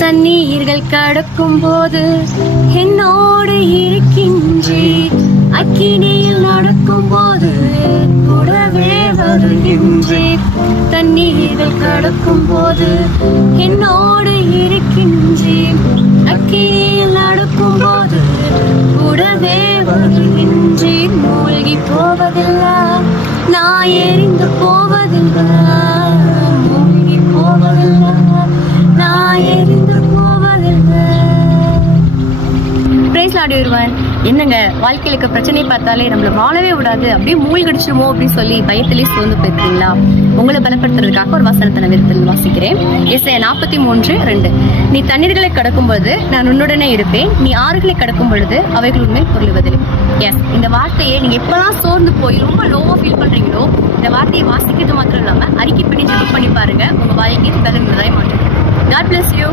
தண்ணீர்கள் கடக்கும் போது என்னோடு இருக்கின்றே, அக்கினியில் நடக்கும் போது கூடவே வருகின்றே. தண்ணீர்கள் கடக்கும் போது என்னோடு இருக்கின்றே, அக்கினியில் நடக்கும் போது கூடவே வருகின்றே. மூழ்கி போவதில்லை, நான் எரிந்து போவதில்லை, மூழ்கி போவதில்லை, நான் எரிந்து போவதில்லை. Praise lord everyone. என்னங்க வாழ்க்கையில இருக்க பிரச்சனை பார்த்தாலே நம்மள வாழவே விடாது, அப்படியே மூழ்கடிச்சிருமோ அப்படின்னு சொல்லி பயத்திலே சோர்ந்து போயிருக்கீங்களா? உங்களை பலப்படுத்துறதுக்காக ஒரு வசனத்தை நான் விருப்பத்தில் வாசிக்கிறேன். எஸ்ஐயா 43:2. நீ தண்ணீர்களை கடக்கும் பொழுது நான் உன்னுடனே இருப்பேன், நீ ஆறுகளை கடக்கும் பொழுது அவைகள் உண்மை பொருளுவதில்லை. எஸ், இந்த வார்த்தையை நீங்க எப்பெல்லாம் சோர்ந்து போய் ரொம்ப லோவா ஃபீல் பண்றீங்களோ, இந்த வார்த்தையை வாசிக்கிறது மாத்திரம் இல்லாம அறிக்கை பண்ணி ஜெபம் பண்ணி பாருங்க. உங்க வாழ்க்கையை பலன் மாற்றும். God bless you.